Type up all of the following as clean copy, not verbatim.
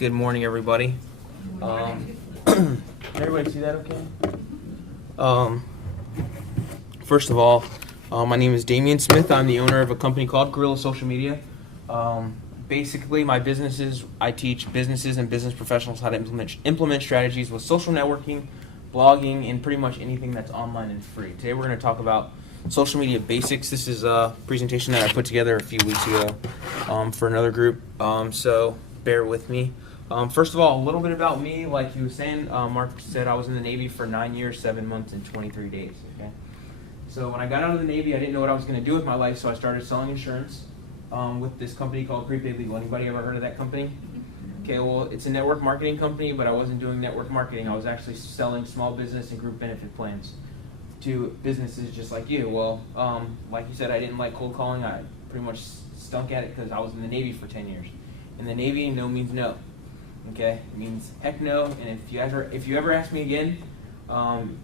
Good morning, everybody. Can everybody see that okay? First of all, my name is Damian Smith. I'm the owner of a company called Guerrilla Social Media. Basically, my business is I teach businesses and business professionals how to implement strategies with social networking, blogging, and pretty much anything that's online and free. Today we're going to talk about social media basics. This is a presentation that I put together a few weeks ago for another group, so bear with me. First of all, a little bit about me. Like he was saying, Mark said I was in the Navy for 9 years, 7 months, and 23 days. Okay, so when I got out of the Navy, I didn't know what I was going to do with my life, so I started selling insurance with this company called Prepaid Legal. Anybody ever heard of that company? Okay, well, it's a network marketing company, but I wasn't doing network marketing. I was actually selling small business and group benefit plans to businesses just like you. Well, like you said, I didn't like cold calling. I pretty much stunk at it because I was in the Navy for 10 years. In the Navy, no means no. Okay, it means heck no. And if you ever ask me again,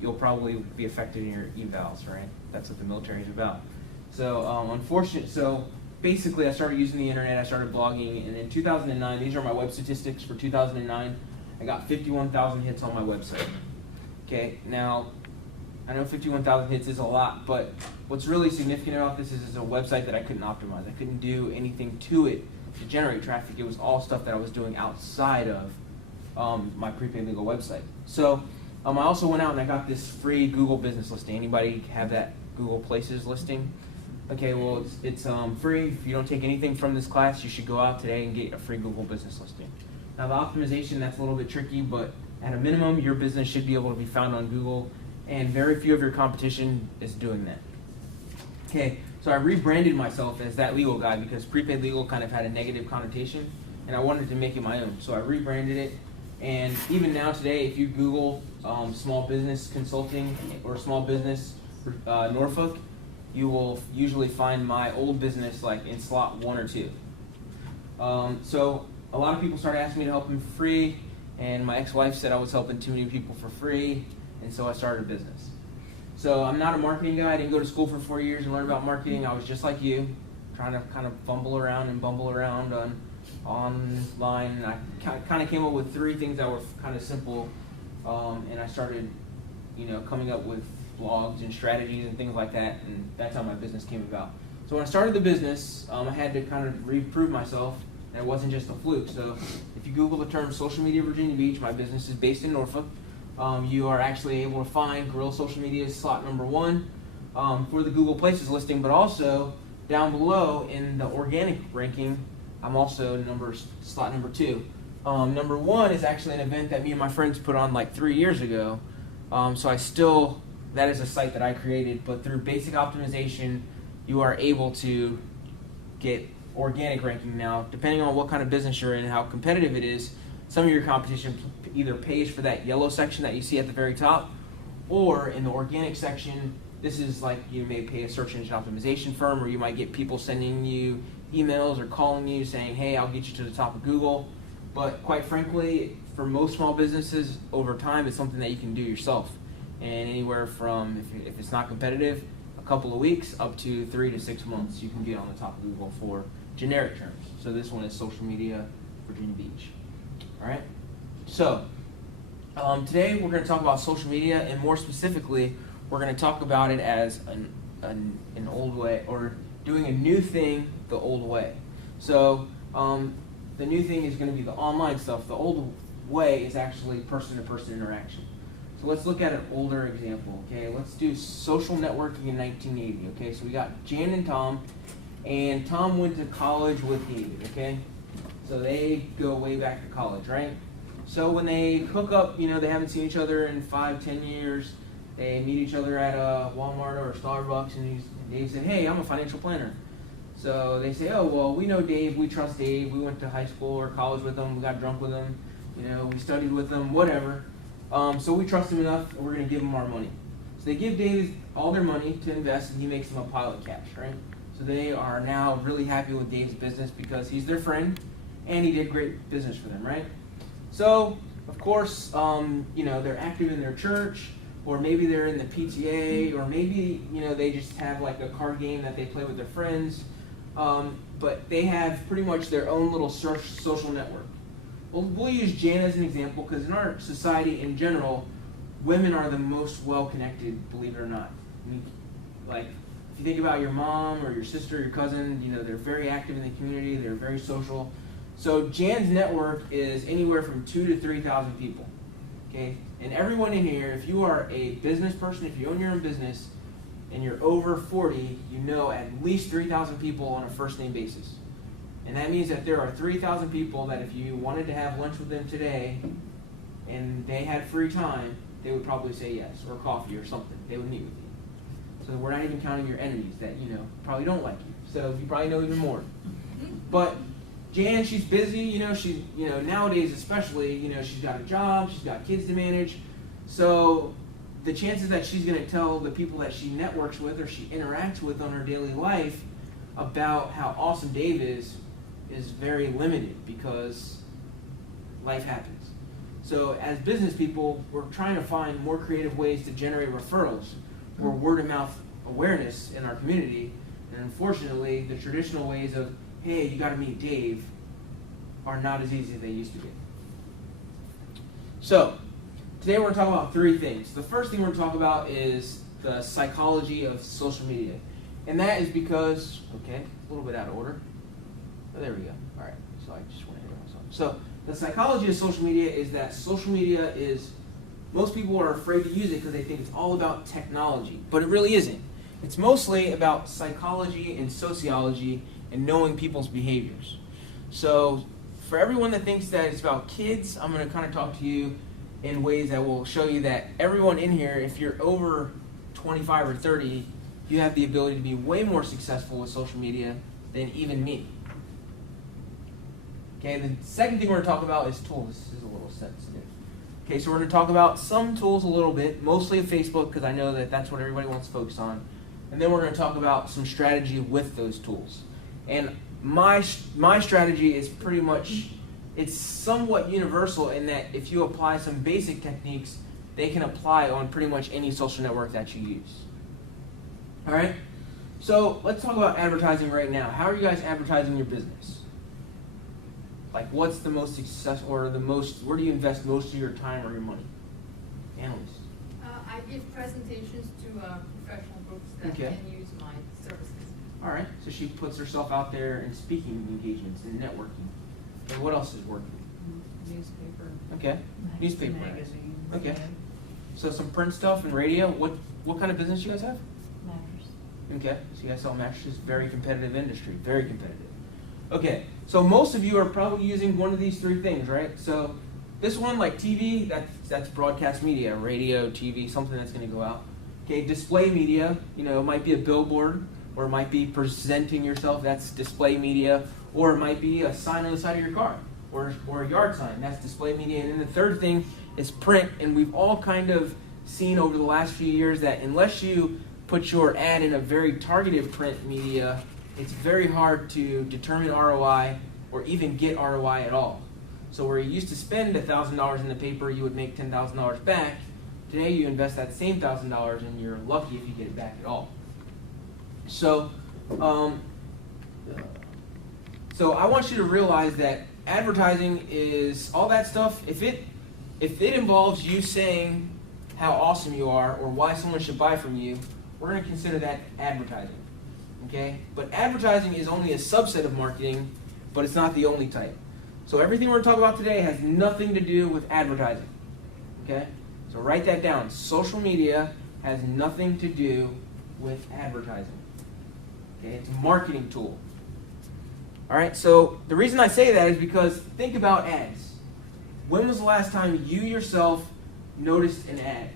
you'll probably be affected in your evals, right? That's what the military is about. So basically, I started using the internet. I started blogging, and in 2009, these are my web statistics for 2009. I got 51,000 hits on my website. Okay, now I know 51,000 hits is a lot, but what's really significant about this is it's a website that I couldn't optimize. I couldn't do anything to it to generate traffic. It was all stuff that I was doing outside of my Prepaid Legal website. So I also went out and I got this free Google business listing. Anybody have that Google Places listing? Okay, well, it's free. If you don't take anything from this class, you should go out today and get a free Google business listing. Now, the optimization, that's a little bit tricky, but at a minimum, your business should be able to be found on Google, and very few of your competition is doing that. Okay, so I rebranded myself as that legal guy because Prepaid Legal kind of had a negative connotation, and I wanted to make it my own. So I rebranded it, and even now today, if you Google small business consulting or small business Norfolk, you will usually find my old business like in slot 1 or 2. So a lot of people started asking me to help them for free, and my ex-wife said I was helping too many people for free, and so I started a business. So I'm not a marketing guy. I didn't go to school for 4 years and learn about marketing. I was just like you, trying to kind of fumble around and bumble around online. And I kind of came up with 3 things that were kind of simple, and I started, coming up with blogs and strategies and things like that, and that's how my business came about. So when I started the business, I had to kind of reprove myself that it wasn't just a fluke. So if you Google the term social media Virginia Beach, my business is based in Norfolk. You are actually able to find Guerrilla Social Media slot number 1 for the Google Places listing, but also down below in the organic ranking, I'm also slot number 2. Number 1 is actually an event that me and my friends put on like 3 years ago. That is a site that I created, but through basic optimization, you are able to get organic ranking now. Depending on what kind of business you're in and how competitive it is, some of your competition either pays for that yellow section that you see at the very top, or in the organic section, this is like you may pay a search engine optimization firm, or you might get people sending you emails or calling you saying, hey, I'll get you to the top of Google. But quite frankly, for most small businesses, over time, it's something that you can do yourself. And anywhere from, if it's not competitive, a couple of weeks up to 3 to 6 months, you can get on the top of Google for generic terms. So this one is Social Media Virginia Beach. All right. So today we're going to talk about social media, and more specifically, we're going to talk about it as an old way, or doing a new thing the old way. So the new thing is going to be the online stuff. The old way is actually person-to-person interaction. So let's look at an older example, okay? Let's do social networking in 1980, okay? So we got Jan and Tom went to college with David, okay? So they go way back to college, right? So when they hook up, they haven't seen each other in 5-10 years. They meet each other at a Walmart or a Starbucks, and Dave said, hey, I'm a financial planner. So they say, oh, well, we know Dave, we trust Dave, we went to high school or college with him, we got drunk with him, we studied with him, whatever. So we trust him enough, and we're going to give him our money. So they give Dave all their money to invest, and he makes them a pile of cash, right? So they are now really happy with Dave's business because he's their friend, and he did great business for them, right? So, of course, they're active in their church, or maybe they're in the PTA, or maybe, they just have like a card game that they play with their friends. But they have pretty much their own little social network. we'll use Jan as an example because in our society in general, women are the most well-connected, believe it or not. I mean, like, if you think about your mom or your sister, your cousin, they're very active in the community, they're very social. So Jan's network is anywhere from 2,000 to 3,000 people, okay? And everyone in here, if you are a business person, if you own your own business, and you're over 40, you know at least 3,000 people on a first-name basis. And that means that there are 3,000 people that if you wanted to have lunch with them today and they had free time, they would probably say yes, or coffee or something. They would meet with you. So we're not even counting your enemies that, probably don't like you. So you probably know even more. But Jan, she's busy, she's, nowadays especially, she's got a job, she's got kids to manage. So the chances that she's going to tell the people that she networks with or she interacts with on her daily life about how awesome Dave is very limited because life happens. So as business people, we're trying to find more creative ways to generate referrals or word-of-mouth awareness in our community. And unfortunately, the traditional ways of, hey, you got to meet Dave, are not as easy as they used to be. So today we're going to talk about three things. The first thing we're going to talk about is the psychology of social media. And that is because, okay, a little bit out of order. Oh, there we go. All right, so I just want to hit on myself. So the psychology of social media is that social media is, most people are afraid to use it because they think it's all about technology, but it really isn't. It's mostly about psychology and sociology and knowing people's behaviors. So for everyone that thinks that it's about kids, I'm going to kind of talk to you in ways that will show you that everyone in here, if you're over 25 or 30, you have the ability to be way more successful with social media than even me. Okay, the second thing we're going to talk about is tools. This is a little sensitive. Okay, so we're going to talk about some tools a little bit, mostly of Facebook because I know that that's what everybody wants to focus on. And then we're going to talk about some strategy with those tools. And my strategy is pretty much, it's somewhat universal in that if you apply some basic techniques, they can apply on pretty much any social network that you use. All right? So let's talk about advertising right now. How are you guys advertising your business? Like, what's the most successful, or where do you invest most of your time or your money? Annalise? I give presentations to professional groups that can use my services. All right, so she puts herself out there in speaking engagements and networking. And what else is working? Newspaper. Okay, newspaper. Magazines. Okay, so some print stuff and radio. What kind of business you guys have? Mattress. Okay, so you guys sell mattresses. Very competitive industry. Very competitive. Okay, so most of you are probably using one of these three things, right? So this one, like TV, that's broadcast media, radio, TV, something that's going to go out. Okay, display media, it might be a billboard, or it might be presenting yourself, that's display media, or it might be a sign on the side of your car, or a yard sign, that's display media. And then the third thing is print, and we've all kind of seen over the last few years that unless you put your ad in a very targeted print media, it's very hard to determine ROI or even get ROI at all. So where you used to spend $1,000 in the paper, you would make $10,000 back. Today you invest that same $1,000 and you're lucky if you get it back at all. So I want you to realize that advertising is all that stuff. If it involves you saying how awesome you are or why someone should buy from you, we're going to consider that advertising. Okay? But advertising is only a subset of marketing, but it's not the only type. So everything we're going to talk about today has nothing to do with advertising. Okay? So write that down. Social media has nothing to do with advertising. Okay? It's a marketing tool. All right? So the reason I say that is because think about ads. When was the last time you yourself noticed an ad?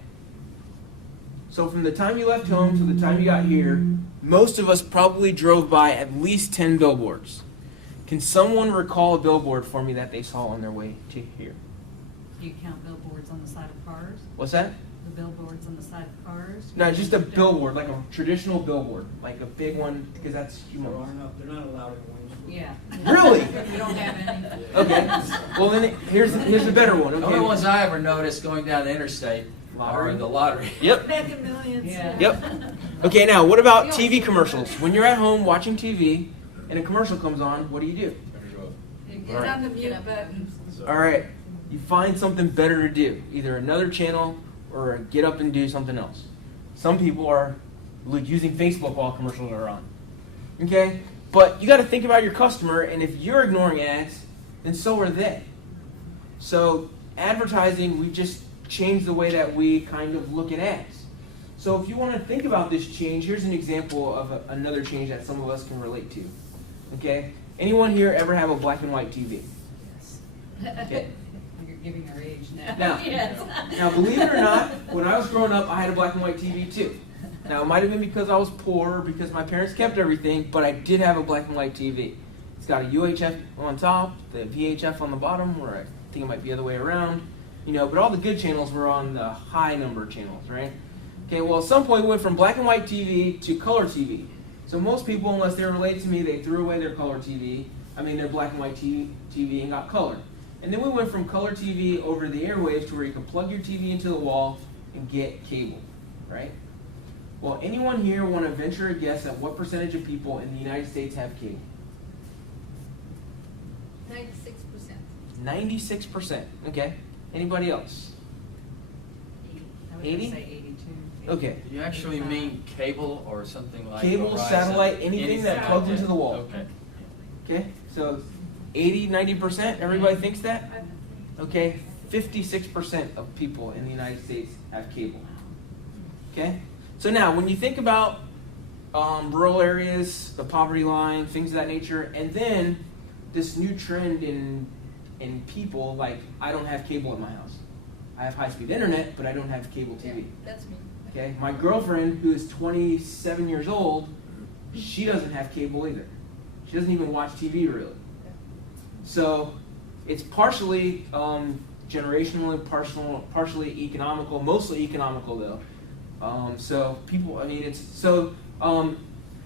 So from the time you left home to the time you got here, most of us probably drove by at least 10 billboards. Can someone recall a billboard for me that they saw on their way to here? Do you count billboards on the side of cars? What's that? The billboards on the side of cars? No, just a billboard, like a traditional billboard, like a big one, because that's humongous. They're not allowed in Williamsburg. Yeah. Really? We don't have any. Okay. Well, then here's the better one. The only Okay. ones I ever noticed going down the interstate are the lottery. Yep. Mega Millions. Yeah. Yep. Okay, now what about TV commercials? When you're at home watching TV and a commercial comes on, what do? You get on the mute button. All right, you find something better to do, either another channel or get up and do something else. Some people are using Facebook while commercials are on. Okay, but you got to think about your customer, and if you're ignoring ads, then so are they. So advertising, we just changed the way that we kind of look at ads. So if you want to think about this change, here's an example of another change that some of us can relate to. Okay, anyone here ever have a black and white TV? Okay. You're giving our age now. Now, Yes. now, believe it or not, when I was growing up, I had a black and white TV too. Now, it might have been because I was poor or because my parents kept everything, but I did have a black and white TV. It's got a UHF on top, the VHF on the bottom, or I think it might be the other way around. You know, but all the good channels were on the high number channels, right? Okay, well, at some point, we went from black and white TV to color TV. So most people, unless they're related to me, they threw away their color TV, their black and white TV and got color. And then we went from color TV over the airwaves to where you can plug your TV into the wall and get cable, right? Well, anyone here want to venture a guess at what percentage of people in the United States have cable? 96%. 96%. Okay. Anybody else? I was 80? gonna say 82. Okay. Do you actually mean cable or something like Cable, Verizon? satellite, anything that plugs into the wall. Okay. Okay. So 80, 90%? Everybody thinks that? Okay. 56% of people in the United States have cable. Okay. So now, when you think about rural areas, the poverty line, things of that nature, and then this new trend in people, like, I don't have cable in my house. I have high-speed internet, but I don't have cable TV. Yeah, that's me. Okay, my girlfriend, who is 27 years old, she doesn't have cable either. She doesn't even watch TV, really. So it's partially generationally, partially economical, mostly economical, though. So people,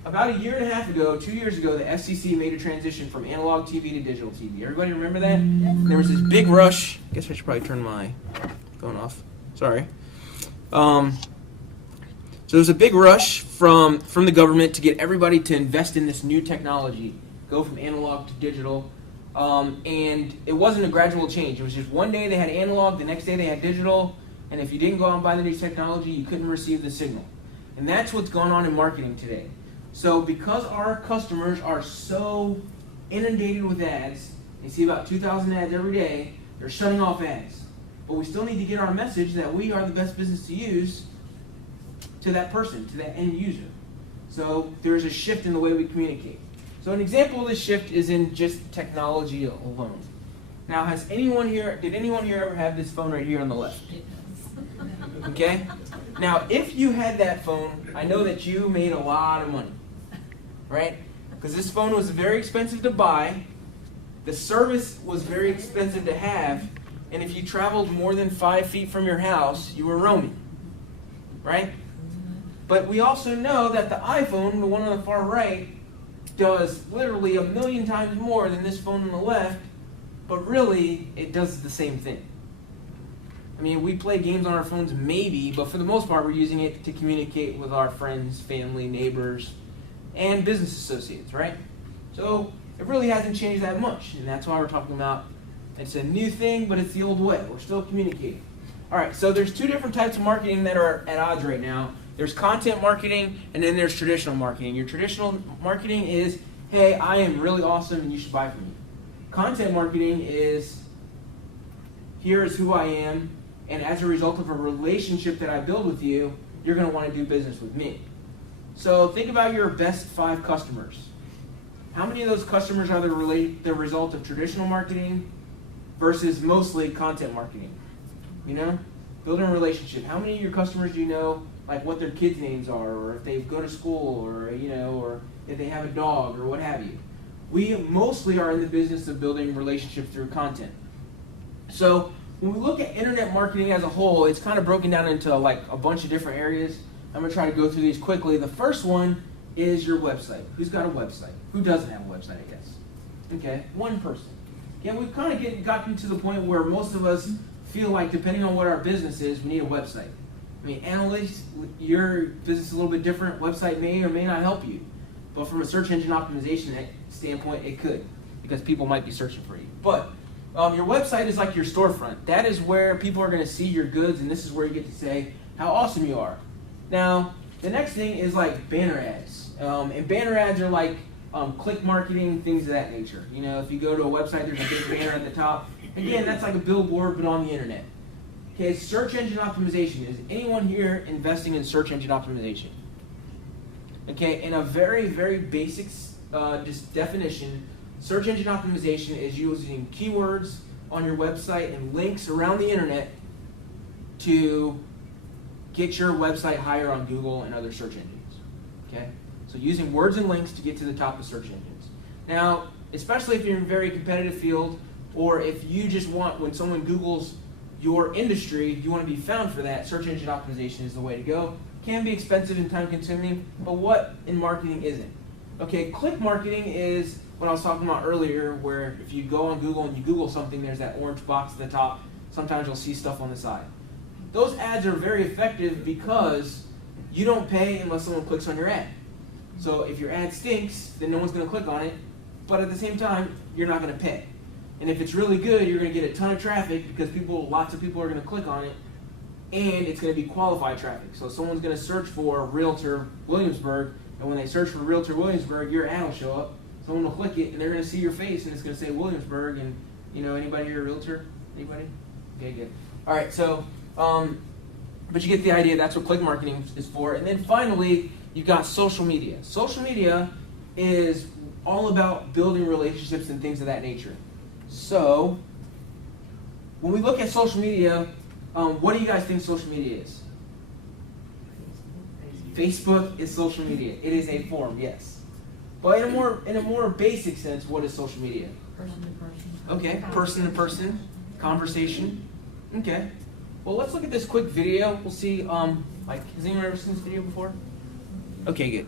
about a year and a half ago, 2 years ago, the FCC made a transition from analog TV to digital TV. Everybody remember that? There was this big rush. I guess I should probably turn my phone off. Sorry. So there was a big rush from the government to get everybody to invest in this new technology, go from analog to digital. And it wasn't a gradual change. It was just one day they had analog, the next day they had digital, and if you didn't go out and buy the new technology, you couldn't receive the signal. And that's what's going on in marketing today. So because our customers are so inundated with ads, they see about 2,000 ads every day, they're shutting off ads. But we still need to get our message that we are the best business to use to that person, to that end user. So there's a shift in the way we communicate. So an example of this shift is in just technology alone. Now, did anyone here ever have this phone right here on the left? Okay? Now, if you had that phone, I know that you made a lot of money, right? Because this phone was very expensive to buy, the service was very expensive to have, and if you traveled more than 5 feet from your house, you were roaming, right? But we also know that the iPhone, the one on the far right, does literally 1,000,000 times more than this phone on the left, but really, it does the same thing. We play games on our phones maybe, but for the most part, we're using it to communicate with our friends, family, neighbors, and business associates, right? So it really hasn't changed that much, and that's why we're talking about it's a new thing, but it's the old way. We're still communicating. All right, so there's two different types of marketing that are at odds right now. There's content marketing, and then there's traditional marketing. Your traditional marketing is, hey, I am really awesome, and you should buy from me. Content marketing is, here is who I am, and as a result of a relationship that I build with you, you're going to want to do business with me. So think about your best 5 customers. How many of those customers are the result of traditional marketing versus mostly content marketing? Building a relationship. How many of your customers do you know, like what their kids' names are, or if they go to school, or or if they have a dog, or what have you? We mostly are in the business of building relationships through content. So when we look at internet marketing as a whole, it's kind of broken down into like a bunch of different areas. I'm going to try to go through these quickly. The first one is your website. Who's got a website? Who doesn't have a website, I guess? Okay, one person. Yeah, we've kind of gotten to the point where most of us feel like, depending on what our business is, we need a website. Analytics, your business is a little bit different. Website may or may not help you. But from a search engine optimization standpoint, it could, because people might be searching for you. But Your website is like your storefront. That is where people are going to see your goods, and this is where you get to say how awesome you are. Now, the next thing is like banner ads. And banner ads are like click marketing, things of that nature. You know, if you go to a website, there's a big banner at the top. Again, that's like a billboard, but on the internet. Okay, search engine optimization. Is anyone here investing in search engine optimization? Okay, in a very, very basic just definition, search engine optimization is using keywords on your website and links around the internet to get your website higher on Google and other search engines. Okay, so using words and links to get to the top of search engines. Now, especially if you're in a very competitive field, or if you just want, when someone Googles your industry, you want to be found for that, search engine optimization is the way to go. Can be expensive and time consuming, but what in marketing isn't? Okay, click marketing is what I was talking about earlier, where if you go on Google and you Google something, there's that orange box at the top. Sometimes you'll see stuff on the side. Those ads are very effective because you don't pay unless someone clicks on your ad. So if your ad stinks, then no one's going to click on it, but at the same time, you're not going to pay. And if it's really good, you're going to get a ton of traffic because lots of people are going to click on it, and it's going to be qualified traffic. So someone's going to search for Realtor Williamsburg, and when they search for Realtor Williamsburg, your ad will show up. Someone will click it, and they're going to see your face, and it's going to say Williamsburg. And anybody here a realtor? Anybody? Okay, good. All right, so but you get the idea. That's what click marketing is for. And then finally, you've got social media. Social media is all about building relationships and things of that nature. So when we look at social media, what do you guys think social media is? Facebook is social media. It is a form, yes. But in a more basic sense, what is social media? Person to person. Okay, person to person, conversation. Okay. Well, let's look at this quick video. We'll see. Has anyone ever seen this video before? Okay, good.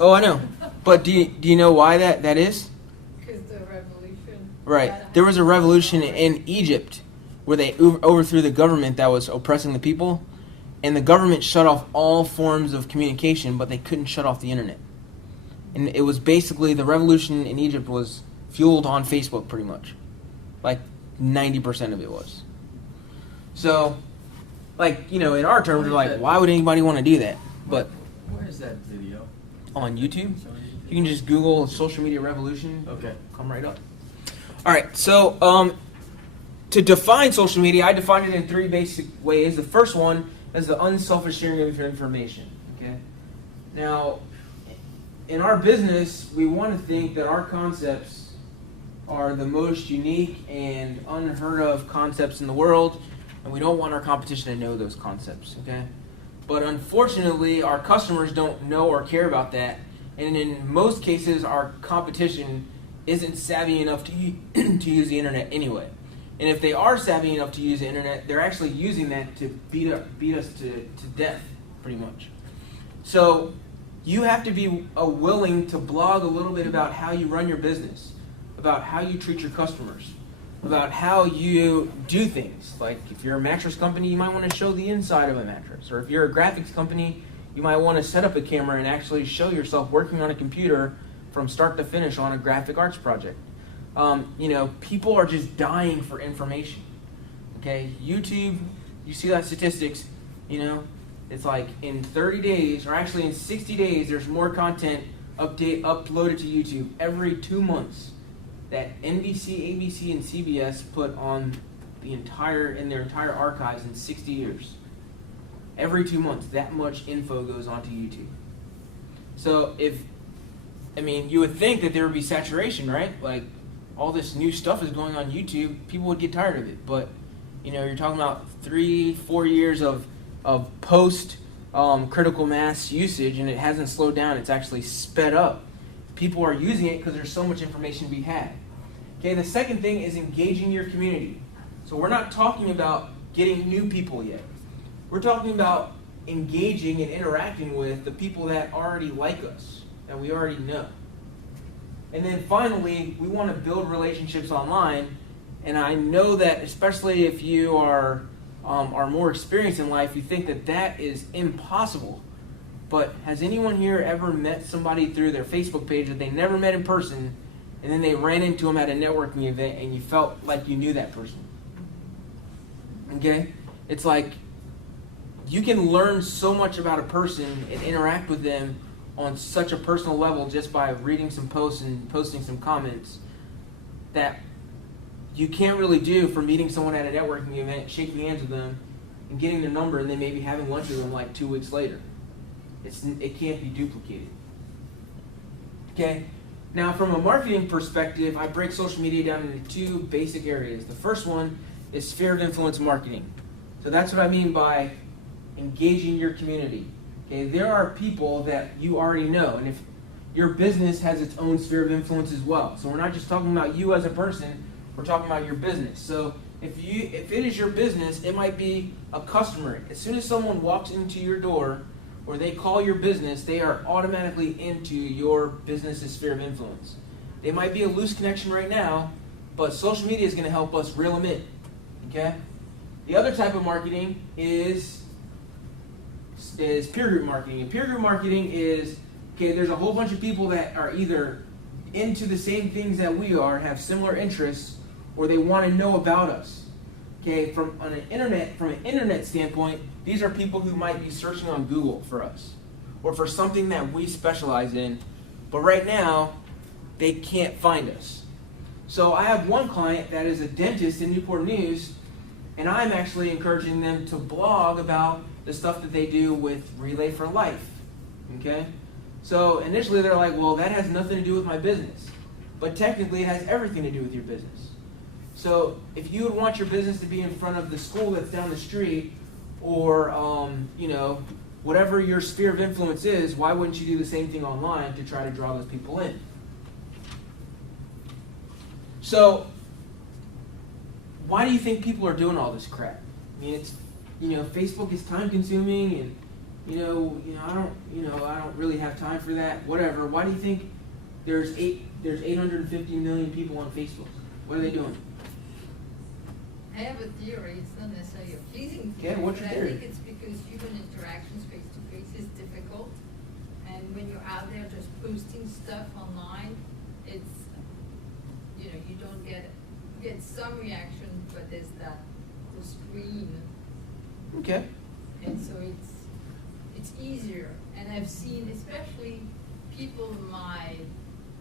Oh, I know. But do you know why that is? Because the revolution. Right. There was a revolution in Egypt where they overthrew the government that was oppressing the people, and the government shut off all forms of communication, but they couldn't shut off the internet. And it was basically, the revolution in Egypt was fueled on Facebook pretty much. Like 90% of it was. So, like, you know, in our terms, we're like, why would anybody want to do that? But Where is that video? on YouTube, you can just Google social media revolution. Okay. Come right up. All right, so to define social media, I define it in 3 basic ways. The first one is the unselfish sharing of information. Okay. Now, in our business, we want to think that our concepts are the most unique and unheard of concepts in the world, and we don't want our competition to know those concepts. Okay. But unfortunately, our customers don't know or care about that, and in most cases, our competition isn't savvy enough to use the internet anyway. And if they are savvy enough to use the internet, they're actually using that to beat us to death, pretty much. So you have to be willing to blog a little bit about how you run your business, about how you treat your customers, about how you do things. Like if you're a mattress company, you might want to show the inside of a mattress. Or if you're a graphics company, you might want to set up a camera and actually show yourself working on a computer from start to finish on a graphic arts project. You know, people are just dying for information. Okay, YouTube, you see that statistics, you know, it's like in 30 days, or actually in 60 days, there's more content uploaded to YouTube every 2 months that NBC, ABC, and CBS put on in their entire archives in 60 years. Every 2 months, that much info goes onto YouTube. So you would think that there would be saturation, right? Like, all this new stuff is going on YouTube, people would get tired of it. But, you know, you're talking about 3-4 years of post critical mass usage, and it hasn't slowed down, it's actually sped up. People are using it because there's so much information to be had. Okay, the second thing is engaging your community. So we're not talking about getting new people yet. We're talking about engaging and interacting with the people that already like us, that we already know. And then finally, we want to build relationships online. And I know that especially if you are more experienced in life, you think that is impossible. But has anyone here ever met somebody through their Facebook page that they never met in person, and then they ran into them at a networking event and you felt like you knew that person? Okay? It's like you can learn so much about a person and interact with them on such a personal level just by reading some posts and posting some comments that you can't really do for meeting someone at a networking event, shaking hands with them, and getting their number, and then maybe having lunch with them like 2 weeks later. It can't be duplicated. Okay? Now, from a marketing perspective, I break social media down into 2 basic areas. The first one is sphere of influence marketing. So that's what I mean by engaging your community. Okay, there are people that you already know, and if your business has its own sphere of influence as well. So we're not just talking about you as a person, we're talking about your business. So if it is your business, it might be a customer. As soon as someone walks into your door or they call your business, they are automatically into your business's sphere of influence. They might be a loose connection right now, but social media is going to help us reel them in. Okay? The other type of marketing is peer group marketing. And peer group marketing is, okay, there's a whole bunch of people that are either into the same things that we are, have similar interests, or they want to know about us. Okay, from an internet standpoint, these are people who might be searching on Google for us, or for something that we specialize in, but right now, they can't find us. So I have one client that is a dentist in Newport News, and I'm actually encouraging them to blog about the stuff that they do with Relay for Life. Okay? So initially they're like, well, that has nothing to do with my business. But technically it has everything to do with your business. So if you would want your business to be in front of the school that's down the street, or whatever your sphere of influence is, why wouldn't you do the same thing online to try to draw those people in? So why do you think people are doing all this crap? I mean, Facebook is time consuming, and I don't really have time for that. Whatever. Why do you think there's 850 million people on Facebook? What are they doing? I have a theory, it's not necessarily a pleasing Okay, theory, what's but your I theory? think it's because human interactions face to face is difficult. And when you're out there just posting stuff online, it's, you don't get some reaction, but there's the screen. Okay. And so it's easier. And I've seen, especially people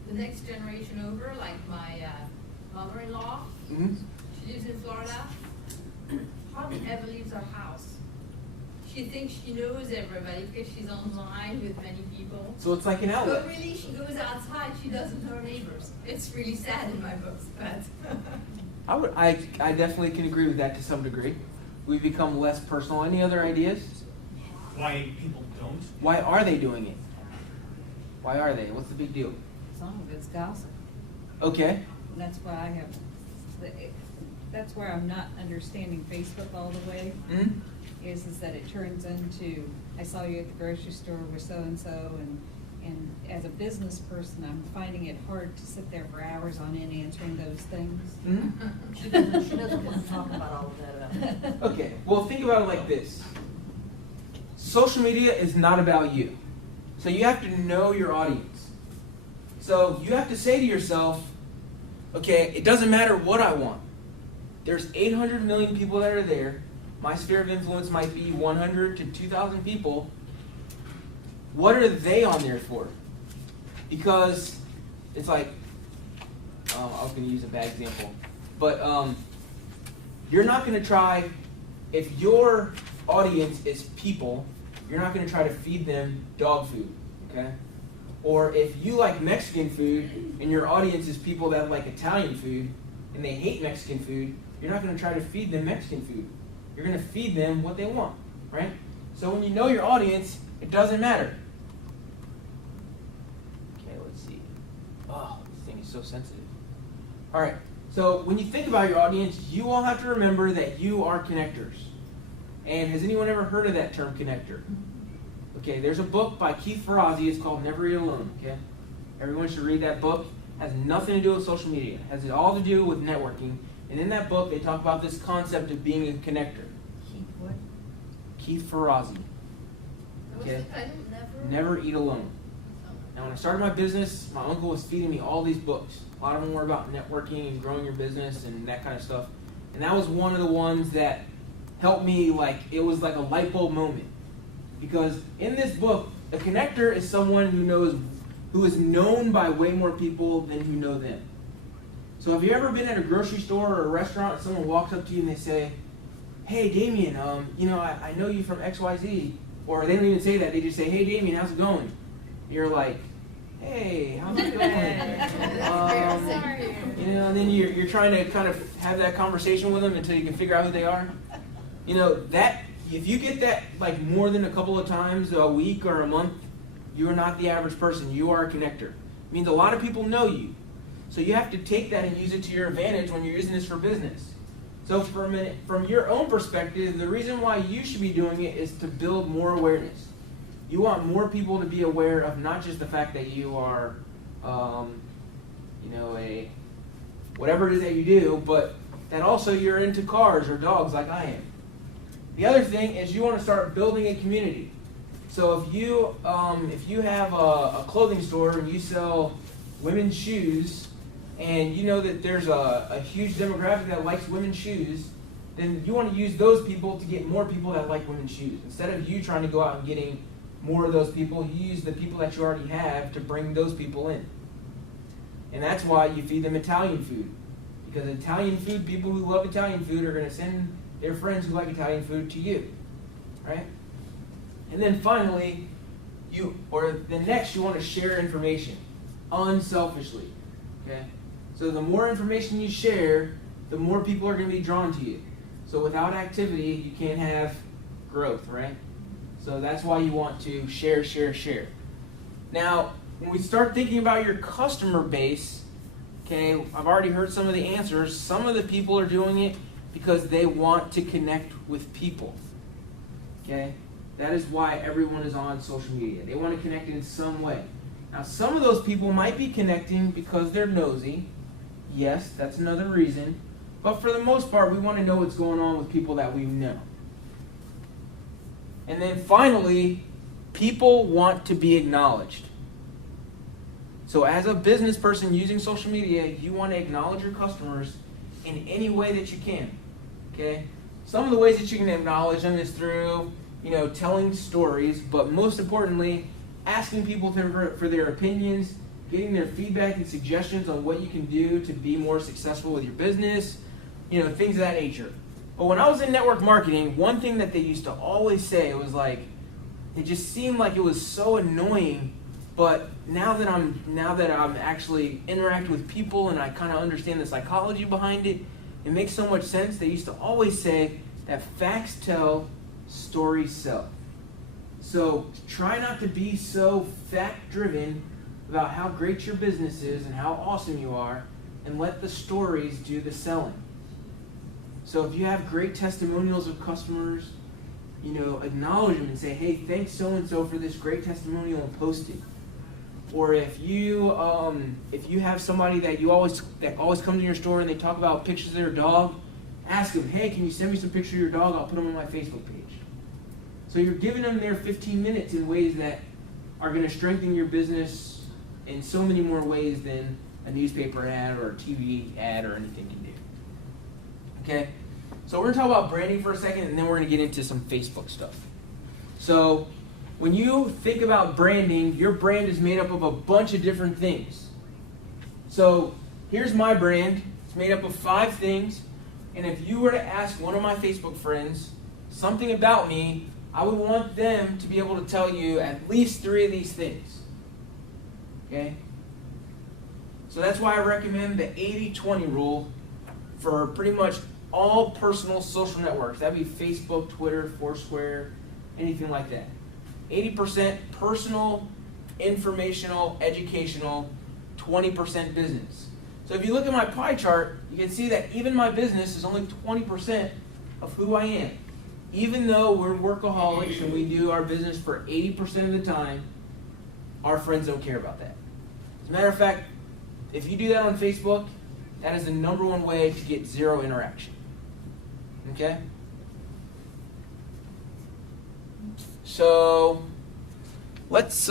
the next generation over, like my mother-in-law, Mm-hmm. she lives in Florida, hardly ever leaves her house. She thinks she knows everybody because she's online with many people. So it's like an outlet. But really, she goes outside, she doesn't know her neighbors. It's really sad in my books, but. I definitely can agree with that to some degree. We've become less personal. Any other ideas? Why people don't? Why are they doing it? Why are they? What's the big deal? Some of it's gossip. Okay. And that's why that's where I'm not understanding Facebook all the way, Mm-hmm. is that it turns into, I saw you at the grocery store with so-and-so, and as a business person, I'm finding it hard to sit there for hours on end answering those things. Mm-hmm. She doesn't want to talk about all of that. Okay. Well, think about it like this. Social media is not about you. So you have to know your audience. So you have to say to yourself, okay, it doesn't matter what I want. There's 800 million people that are there. My sphere of influence might be 100 to 2,000 people. What are they on there for? Because it's like, I was going to use a bad example, but you're not going to try, if your audience is people, you're not going to try to feed them dog food, okay? Or if you like Mexican food and your audience is people that like Italian food and they hate Mexican food, you're not going to try to feed them Mexican food. You're going to feed them what they want, right? So when you know your audience, it doesn't matter. Okay, let's see. Oh, this thing is so sensitive. All right, so when you think about your audience, you all have to remember that you are connectors. And has anyone ever heard of that term, connector? Okay, there's a book by Keith Ferrazzi. It's called Never Eat Alone, okay? Everyone should read that book. It has nothing to do with social media. It has all to do with networking. And in that book, they talk about this concept of being a connector. Keep what? Keith Ferrazzi. What's Okay. the title? Never Eat Alone. Now, when I started my business, my uncle was feeding me all these books. A lot of them were about networking and growing your business and that kind of stuff. And that was one of the ones that helped me, it was like a light bulb moment. Because in this book, a connector is someone who is known by way more people than who know them. So have you ever been at a grocery store or a restaurant and someone walks up to you and they say, "Hey, Damien, I know you from XYZ." Or they don't even say that. They just say, "Hey, Damien, how's it going?" You're like, "Hey, how's it going?" And then you're trying to kind of have that conversation with them until you can figure out who they are. That if you get that more than a couple of times a week or a month, you are not the average person. You are a connector. It means a lot of people know you. So you have to take that and use it to your advantage when you're using this for business. So for a minute, from your own perspective, the reason why you should be doing it is to build more awareness. You want more people to be aware of not just the fact that you are, a whatever it is that you do, but that also you're into cars or dogs like I am. The other thing is you want to start building a community. So if you have a clothing store and you sell women's shoes, and you know that there's a huge demographic that likes women's shoes, then you want to use those people to get more people that like women's shoes. Instead of you trying to go out and getting more of those people, you use the people that you already have to bring those people in. And that's why you feed them Italian food. Because Italian food, people who love Italian food are going to send their friends who like Italian food to you. Right? And then finally, you want to share information unselfishly. Okay? So the more information you share, the more people are going to be drawn to you. So without activity, you can't have growth, right? So that's why you want to share, share, share. Now, when we start thinking about your customer base, okay, I've already heard some of the answers. Some of the people are doing it because they want to connect with people. Okay? That is why everyone is on social media. They want to connect in some way. Now, some of those people might be connecting because they're nosy. Yes, that's another reason. But for the most part, we want to know what's going on with people that we know. And then finally, people want to be acknowledged. So as a business person using social media, you want to acknowledge your customers in any way that you can. Okay? Some of the ways that you can acknowledge them is through, telling stories, but most importantly, asking people for their opinions, getting their feedback and suggestions on what you can do to be more successful with your business, things of that nature. But when I was in network marketing, one thing that they used to always say was like, it just seemed like it was so annoying. But now that I'm actually interacting with people and I kind of understand the psychology behind it, it makes so much sense. They used to always say that facts tell, stories sell. So try not to be so fact-driven about how great your business is and how awesome you are, and let the stories do the selling. So if you have great testimonials of customers, acknowledge them and say, hey, thanks so-and-so for this great testimonial, and post it. Or if you have somebody that always comes in your store and they talk about pictures of their dog, ask them, hey, can you send me some pictures of your dog? I'll put them on my Facebook page. So you're giving them their 15 minutes in ways that are going to strengthen your business in so many more ways than a newspaper ad or a TV ad or anything can do. Okay? So we're going to talk about branding for a second, and then we're going to get into some Facebook stuff. So when you think about branding, your brand is made up of a bunch of different things. So here's my brand. It's made up of 5 things. And if you were to ask one of my Facebook friends something about me, I would want them to be able to tell you at least 3 of these things. Okay? So that's why I recommend the 80-20 rule for pretty much all personal social networks. That'd be Facebook, Twitter, Foursquare, anything like that. 80% personal, informational, educational, 20% business. So if you look at my pie chart, you can see that even my business is only 20% of who I am. Even though we're workaholics and we do our business for 80% of the time, our friends don't care about that. As a matter of fact, if you do that on Facebook, that is the number one way to get 0 interaction. Okay? So let's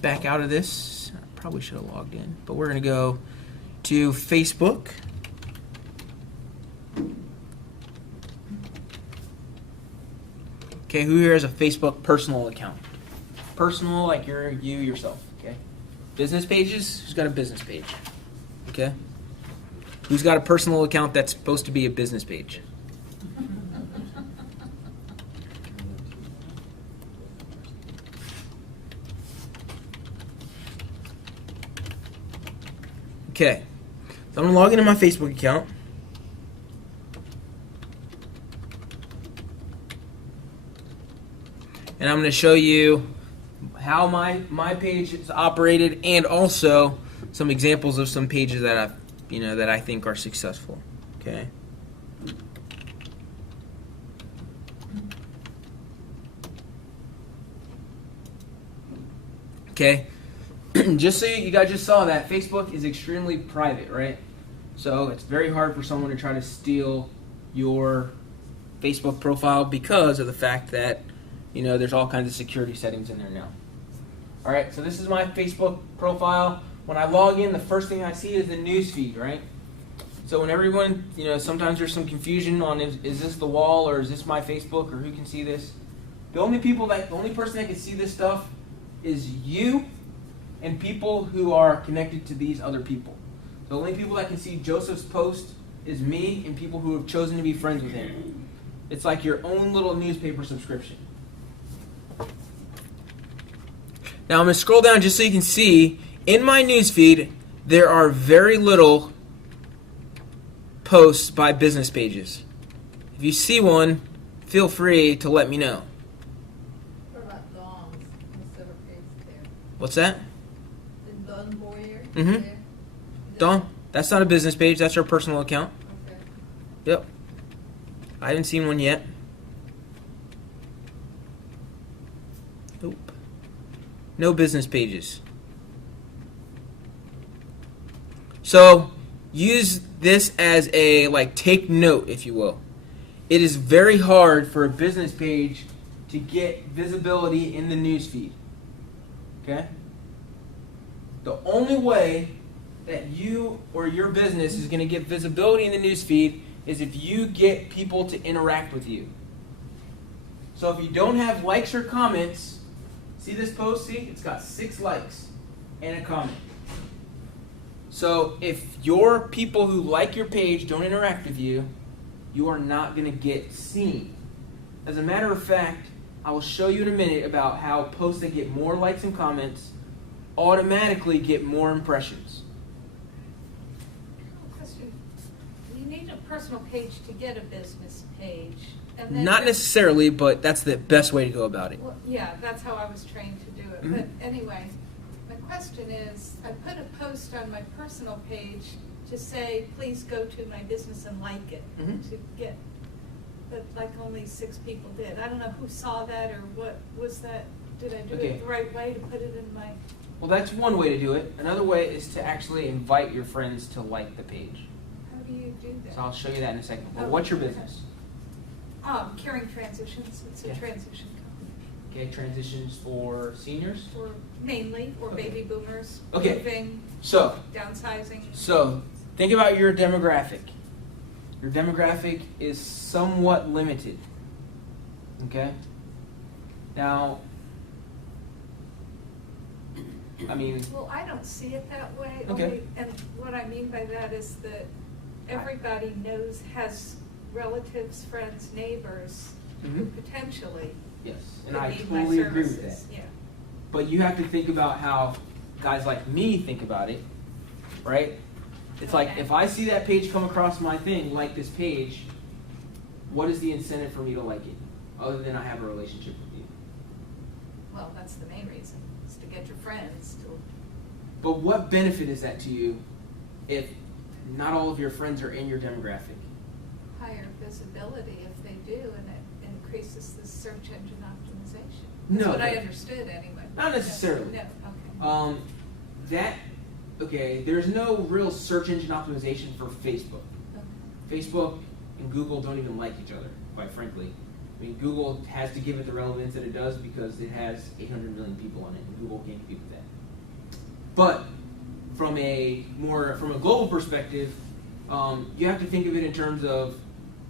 back out of this. I probably should have logged in, but we're going to go to Facebook. Okay, who here has a Facebook personal account? Personal, like you yourself, okay? Business pages, who's got a business page? Okay? Who's got a personal account that's supposed to be a business page? Okay, so I'm going to log into my Facebook account. And I'm going to show you how my page is operated, and also some examples of some pages that that I think are successful. Okay. Okay. Just so you guys just saw that Facebook is extremely private, right? So it's very hard for someone to try to steal your Facebook profile because of the fact that there's all kinds of security settings in there now. All right, so this is my Facebook profile. When I log in, the first thing I see is the news feed, right? So when everyone, sometimes there's some confusion on is this the wall or is this my Facebook or who can see this? The only person that can see this stuff is you and people who are connected to these other people. The only people that can see Joseph's post is me and people who have chosen to be friends with him. It's like your own little newspaper subscription. Now I'm going to scroll down just so you can see, in my newsfeed, there are very little posts by business pages. If you see one, feel free to let me know. What about Dawn's Mr. Page there? What's that? The Dawn Boyer Mhm. there? Dawn, that's not a business page, that's your personal account. Yep. I haven't seen one yet. Nope. No business pages. So use this as a, like, take note, if you will. It is very hard for a business page to get visibility in the newsfeed. Okay? The only way that you or your business is going to get visibility in the newsfeed is if you get people to interact with you. So if you don't have likes or comments, see this post? See? It's got 6 likes and a comment. So if your people who like your page don't interact with you, you are not going to get seen. As a matter of fact, I will show you in a minute about how posts that get more likes and comments automatically get more impressions. Question. You need a personal page to get a business page. And then Not necessarily, but that's the best way to go about it. Well, yeah, that's how I was trained to do it. Mhm. But anyway, my question is, I put a post on my personal page to say, please go to my business and like it, Mhm. to get, but like only 6 people did. I don't know who saw that or what was that. Did I do Okay. it the right way to put it in my? Well, that's one way to do it. Another way is to actually invite your friends to like the page. How do you do that? So I'll show you that in a second. But Oh, what's your okay. business? Caring Transitions. It's a Yeah. transition company. Okay, transitions for seniors. For mainly, or Okay. baby boomers, Okay. moving, So downsizing. think about your demographic. Your demographic is somewhat limited. Okay? Now, I mean, Well, I don't see it that way. Okay. Only, and what I mean by that is that everybody has relatives, friends, neighbors who Mhm. potentially yes, and could I need my totally agree with that. services. Yeah. But you have to think about how guys like me think about it, right? It's like, Okay. if I see that page come across my thing, like this page, what is the incentive for me to like it? Other than I have a relationship with you. Well, that's the main reason, is to get your friends to. But what benefit is that to you if not all of your friends are in your demographic? Higher visibility if they do, and it increases the search engine optimization. No, That's what I but- understood anyway. Not necessarily. No, okay. There's no real search engine optimization for Facebook. Okay. Facebook and Google don't even like each other, quite frankly. I mean, Google has to give it the relevance that it does because it has 800 million people on it, and Google can't compete with that. But from a global perspective, you have to think of it in terms of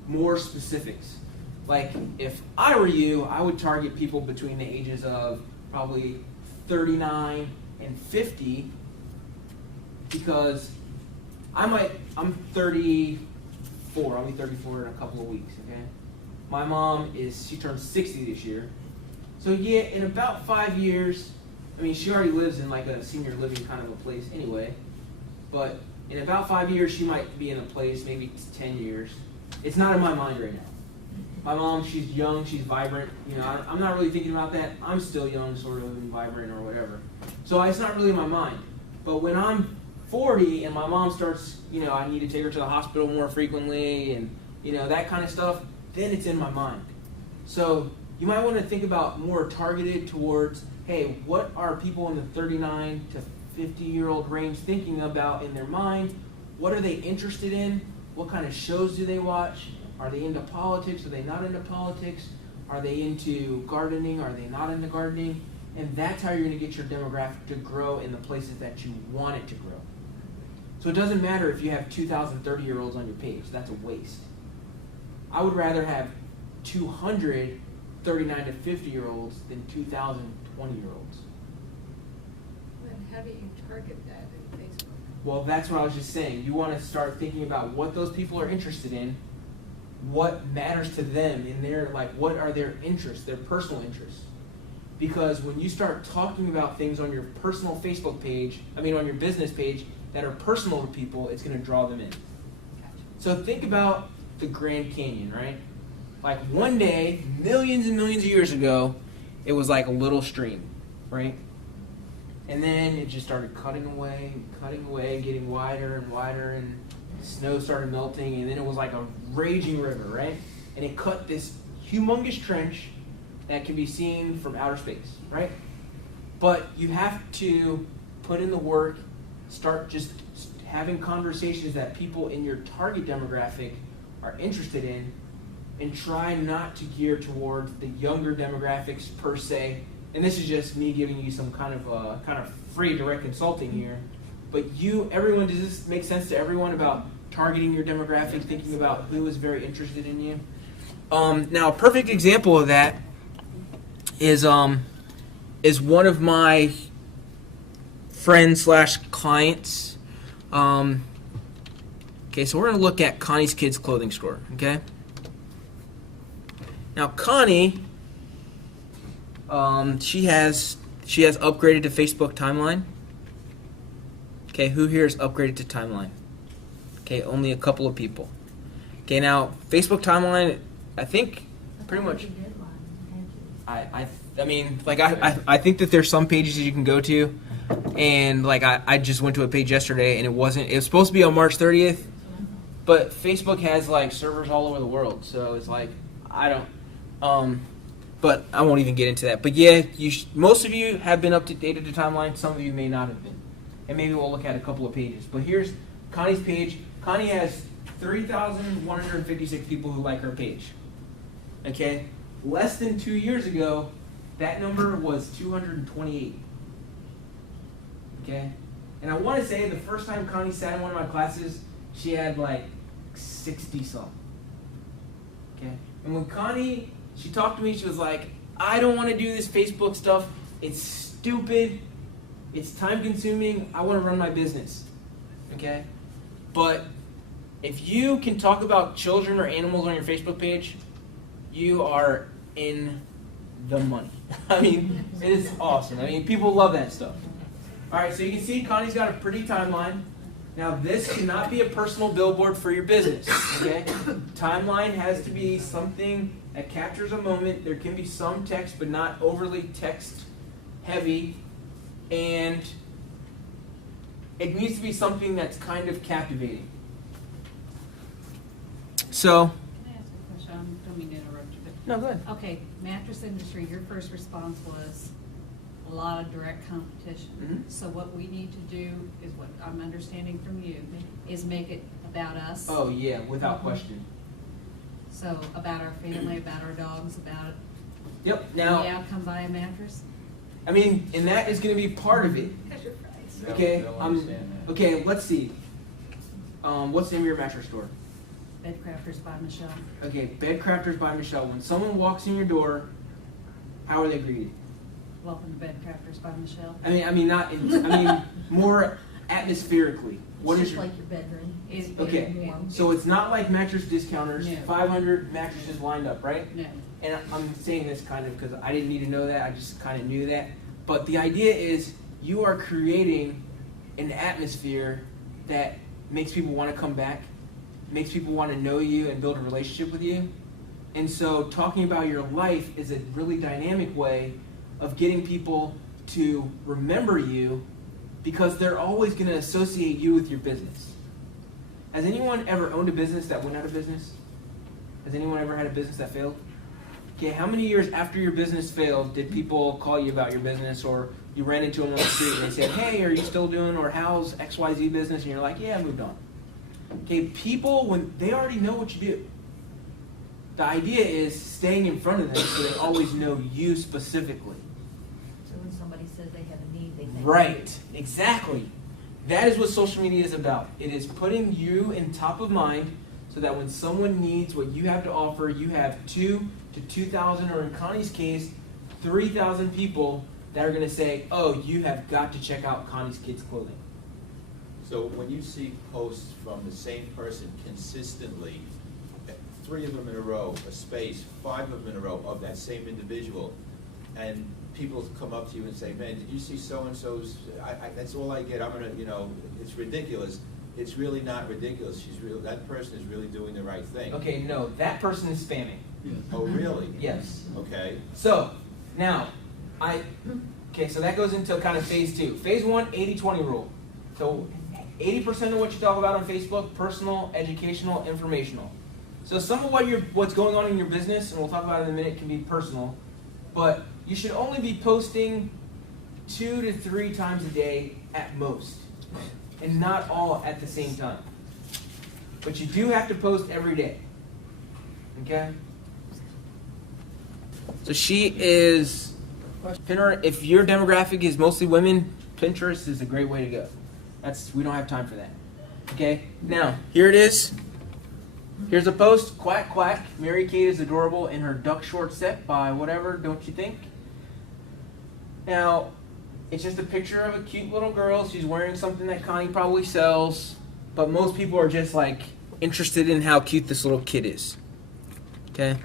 more specifics. Like, if I were you, I would target people between the ages of probably 39 and 50, because I'm 34. I'll be 34 in a couple of weeks, okay? My mom she turned 60 this year. So yeah, in about 5 years, I mean, she already lives in like a senior living kind of a place anyway, but in about 5 years, she might be in a place, maybe 10 years. It's not in my mind right now. My mom, she's young, she's vibrant. You know, I'm not really thinking about that. I'm still young, sort of, and vibrant or whatever. So it's not really in my mind. But when I'm 40 and my mom starts, you know, I need to take her to the hospital more frequently and, you know, that kind of stuff, then it's in my mind. So you might want to think about more targeted towards, hey, what are people in the 39 to 50-year-old range thinking about in their mind? What are they interested in? What kind of shows do they watch? Are they into politics? Are they not into politics? Are they into gardening? Are they not into gardening? And that's how you're going to get your demographic to grow in the places that you want it to grow. So it doesn't matter if you have 2,000 30-year-olds on your page. That's a waste. I would rather have 200 39 to 50-year-olds than 2,000 20-year-olds. Then how do you target that in Facebook? Well, that's what I was just saying. You want to start thinking about what those people are interested in, what matters to them in their, like, what are their interests, their personal interests. Because when you start talking about things on your personal Facebook page, on your business page, that are personal to people, it's going to draw them in. Gotcha. So think about the Grand Canyon, right? Like one day, millions and millions of years ago, it was like a little stream, right? And then it just started cutting away, getting wider and wider, and snow started melting, and then it was like a raging river, right? And it cut this humongous trench that can be seen from outer space, right? But you have to put in the work, start just having conversations that people in your target demographic are interested in, and try not to gear towards the younger demographics per se. And this is just me giving you some kind of free direct consulting here. But everyone, does this make sense to everyone about targeting your demographic, thinking about who is very interested in you? Now, a perfect example of that is one of my friends/clients. Okay, so we're going to look at Connie's Kids Clothing Store, okay? Now, Connie, she has upgraded to Facebook Timeline. Okay, who here is upgraded to Timeline? Okay, only a couple of people. Okay, now, Facebook Timeline, I think pretty much... I mean, like, I think that there's some pages that you can go to, and like I just went to a page yesterday, and it was supposed to be on March 30th, but Facebook has like servers all over the world, so it's like but I won't even get into that. But yeah, most of you have been updated to Timeline. Some of you may not have been, and maybe we'll look at a couple of pages. But here's Connie's page. Connie has 3,156 people who like her page. Okay, less than 2 years ago, that number was 228. Okay, and I want to say the first time Connie sat in one of my classes, she had like 60 some. Okay, and when Connie, she talked to me, she was like, I don't want to do this Facebook stuff. It's stupid. It's time consuming. I want to run my business. Okay, but if you can talk about children or animals on your Facebook page, you are in the money. I mean, it is awesome. I mean, people love that stuff. All right, so you can see Connie's got a pretty timeline. Now, this cannot be a personal billboard for your business, okay? Timeline has to be something that captures a moment. There can be some text, but not overly text heavy. And it needs to be something that's kind of captivating. So... Can I ask a question? I don't mean to interrupt you, but... No, go ahead. Okay, mattress industry, your first response was a lot of direct competition. Mhm. So what we need to do is, what I'm understanding from you, is make it about us. Oh, yeah, without question. So about our family, about our dogs, about, Yep, now... yeah, come buy a mattress. I mean, and that is going to be part of it. Because you're friends. Okay, They'll understand that. okay, let's see. What's the name of your mattress store? Bed Crafters by Michelle. Okay, Bed Crafters by Michelle. When someone walks in your door, how are they greeted? Welcome to Bed Crafters by Michelle. I mean, more atmospherically. What is Just your... like your bedroom. Okay, Warm. so it's not like mattress discounters, No. 500 mattresses lined up, right? No. And I'm saying this kind of because I didn't need to know that, I just kind of knew that. But the idea is you are creating an atmosphere that makes people want to come back, makes people want to know you and build a relationship with you. And so talking about your life is a really dynamic way of getting people to remember you, because they're always going to associate you with your business. Has anyone ever owned a business that went out of business? Has anyone ever had a business that failed? Okay, how many years after your business failed did people call you about your business, or you ran into them on the street and they said, hey, are you still doing, or how's XYZ business? And you're like, yeah, I moved on. Okay, people, when they already know what you do. The idea is staying in front of them so they always know you specifically. So when somebody says they have a need, they think. Right, exactly. That is what social media is about. It is putting you in top of mind so that when someone needs what you have to offer, you have 2,000 to 2,000, or in Connie's case, 3,000 people that are going to say, oh, you have got to check out Connie's Kids Clothing. So when you see posts from the same person consistently, 3 of them in a row, a space, 5 of them in a row of that same individual, and people come up to you and say, man, did you see so-and-so's, that's all I get, I'm going to, it's ridiculous. It's really not ridiculous. That person is really doing the right thing. Okay, no, that person is spamming. Oh, really? Yes. Okay. So, now, so that goes into kind of phase 2. Phase 1, 80-20 rule. So, 80% of what you talk about on Facebook, personal, educational, informational. So some of what's going on in your business, and we'll talk about it in a minute, can be personal, but you should only be posting 2 to 3 times a day at most, and not all at the same time. But you do have to post every day. Okay? So she is, if your demographic is mostly women, Pinterest is a great way to go. We don't have time for that. Okay? Now, here it is. Here's a post. Quack, quack. Mary Kate is adorable in her duck short set by whatever, don't you think? Now, it's just a picture of a cute little girl. She's wearing something that Connie probably sells. But most people are just like interested in how cute this little kid is. Okay?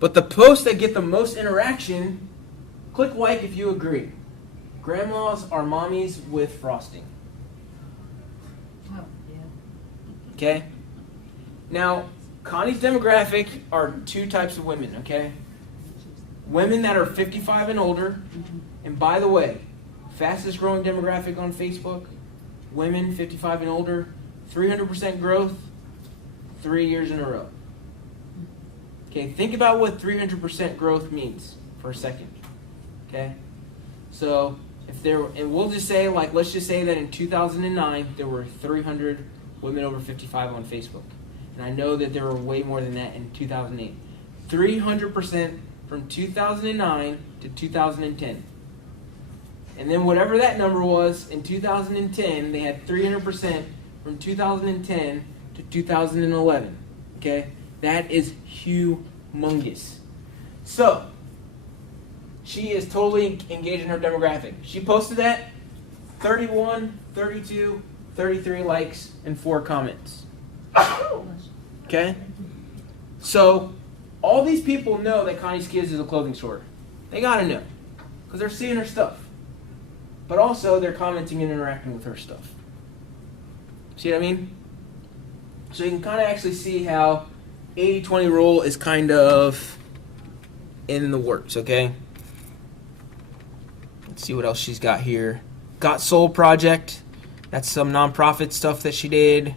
But the posts that get the most interaction, click like if you agree. Grandmas are mommies with frosting. Oh, yeah. Okay? Now, Connie's demographic are 2 types of women, okay? Women that are 55 and older. And by the way, fastest growing demographic on Facebook, women 55 and older, 300% growth, 3 years in a row. Okay, think about what 300% growth means for a second. Okay? So, and we'll just say, let's just say that in 2009, there were 300 women over 55 on Facebook. And I know that there were way more than that in 2008. 300% from 2009 to 2010. And then whatever that number was in 2010, they had 300% from 2010 to 2011. Okay? That is humongous. So, she is totally engaged in her demographic. She posted that, 31, 32, 33 likes, and 4 comments. Okay? So, all these people know that Connie's Kids is a clothing store. They gotta know. Because they're seeing her stuff. But also, they're commenting and interacting with her stuff. See what I mean? So you can kind of actually see how 80-20 rule is kind of in the works, okay? Let's see what else she's got here. Got Soul Project. That's some nonprofit stuff that she did.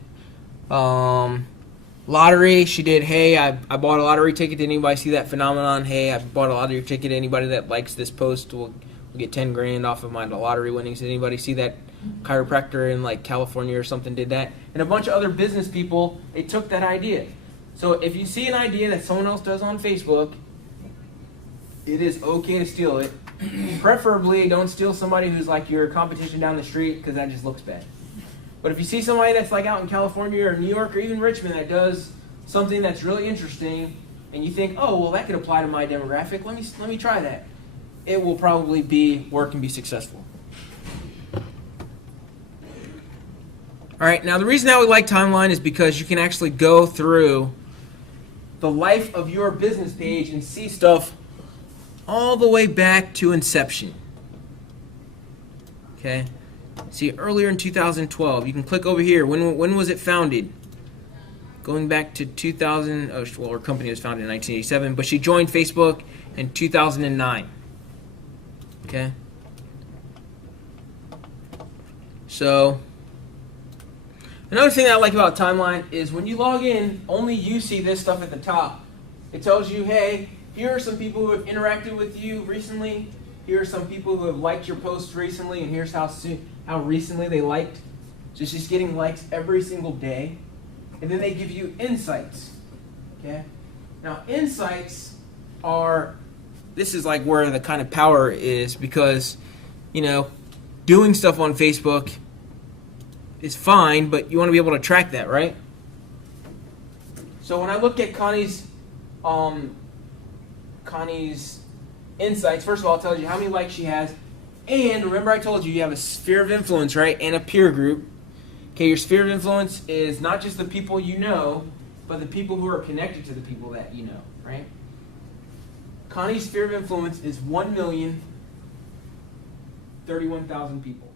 Lottery. She did, hey, I bought a lottery ticket. Did anybody see that phenomenon? Hey, I bought a lottery ticket. Anybody that likes this post will get 10 grand off of my lottery winnings. Did anybody see that? Chiropractor in California or something did that. And a bunch of other business people, they took that idea. So if you see an idea that someone else does on Facebook, it is okay to steal it. Preferably don't steal somebody who's your competition down the street, because that just looks bad. But if you see somebody that's out in California or New York or even Richmond that does something that's really interesting, and you think, oh, well, that could apply to my demographic, let me try that. It will probably work and be successful. All right, now the reason that we like Timeline is because you can actually go through the life of your business page and see stuff all the way back to inception. Okay? See, earlier in 2012, you can click over here. When was it founded? Going back to 2000, well, her company was founded in 1987, but she joined Facebook in 2009. Okay? So, another thing that I like about Timeline is when you log in, only you see this stuff at the top. It tells you, hey, here are some people who have interacted with you recently. Here are some people who have liked your posts recently, and here's how recently they liked. So she's getting likes every single day. And then they give you insights. Okay? Now, insights are, this is where the kind of power is, because, doing stuff on Facebook is fine, but you want to be able to track that, right? So when I look at Connie's insights, first of all, it tells you how many likes she has. And remember I told you you have a sphere of influence, right? And a peer group. Okay, your sphere of influence is not just the people you know, but the people who are connected to the people that you know, right? Connie's sphere of influence is 1,031,000 people.